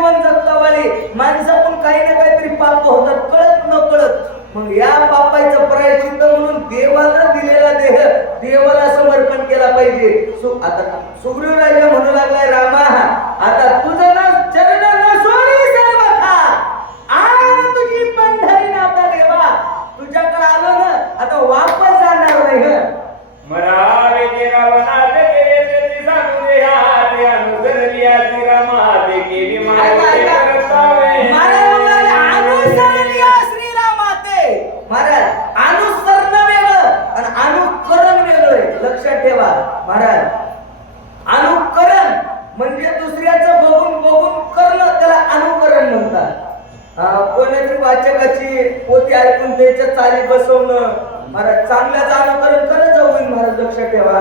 जीवन जगतावाली माणसं पण काही ना काहीतरी पाप होतात कळत न कळत. मग या पापाचं प्रायश्चित्त म्हणून देवानं दिलेला देह देवाला समर्पण केला पाहिजे. आता सुग्रीव राजा म्हणू लागलाय रामा आता तुझं ना चरण न सोडी सर्वथा आण तुझी पंढरी नाथा देवा. तुझ्याकडे आलो ना आता वापस जाणार नाही. मरावे तेरा बनाते तेरे ते सांगू दे हाते अनुसरली आती रामाते केली माते करतावे अनुसरली श्रीरामाते. महाराज अनुसरण वेगळं आणि अनुकरण वेगळं लक्षात ठेवा. महाराज अनुकरण म्हणजे दुसऱ्याचं बघून बघून करणं त्याला अनुकरण म्हणतात. कोणाची वाचकाची पोथी ऐकून त्याच्या चाली बसवणं. महाराज चांगल्याचं अनुकरण करत जाऊ. महाराज लक्षात ठेवा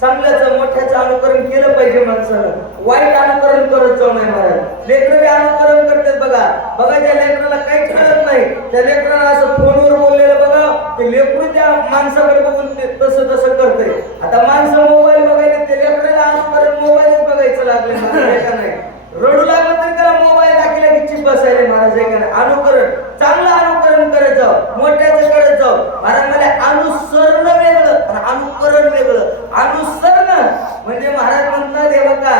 चांगल्याचं मोठ्याचं अनुकरण केलं पाहिजे माणसानं. वाईट अनुकरण करत जाऊ नाही. महाराज लेकरं अनुकरण करतात बघा बघा. त्या लेकराला काही कळत नाही. त्या लेकराला असं फोनवर बोललेलं बघा ते लेकरू त्या माणसाकडे बघून तसं तसं करतंय. आता माणसं मोबाईल बघायला ते लेकराला अनुकरण मोबाईलच बघायचं लागले. का नाही रडू लागलं तरी त्याला मोबाईल दाखवला की चिप बसायला. महाराज आहे का नाही अनुकरण चांगलं अनुकरण करत जाऊ मोठ्याचं करत जाऊ. महाराज मला अनुसरण वेगळं आणि अनुकरण वेगळं. अनुसरण म्हणजे महाराज म्हणतात हे बघा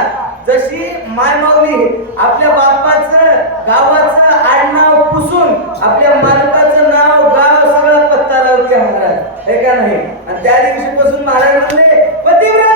जशी माय माऊली आपल्या बापाचं गावाचं आडनाव पुसून आपल्या मालकाचं नाव गाव सगळा पत्ता लावते महाराज हे का नाही. आणि त्या दिवशीपासून महाराज म्हणले पतिव्रत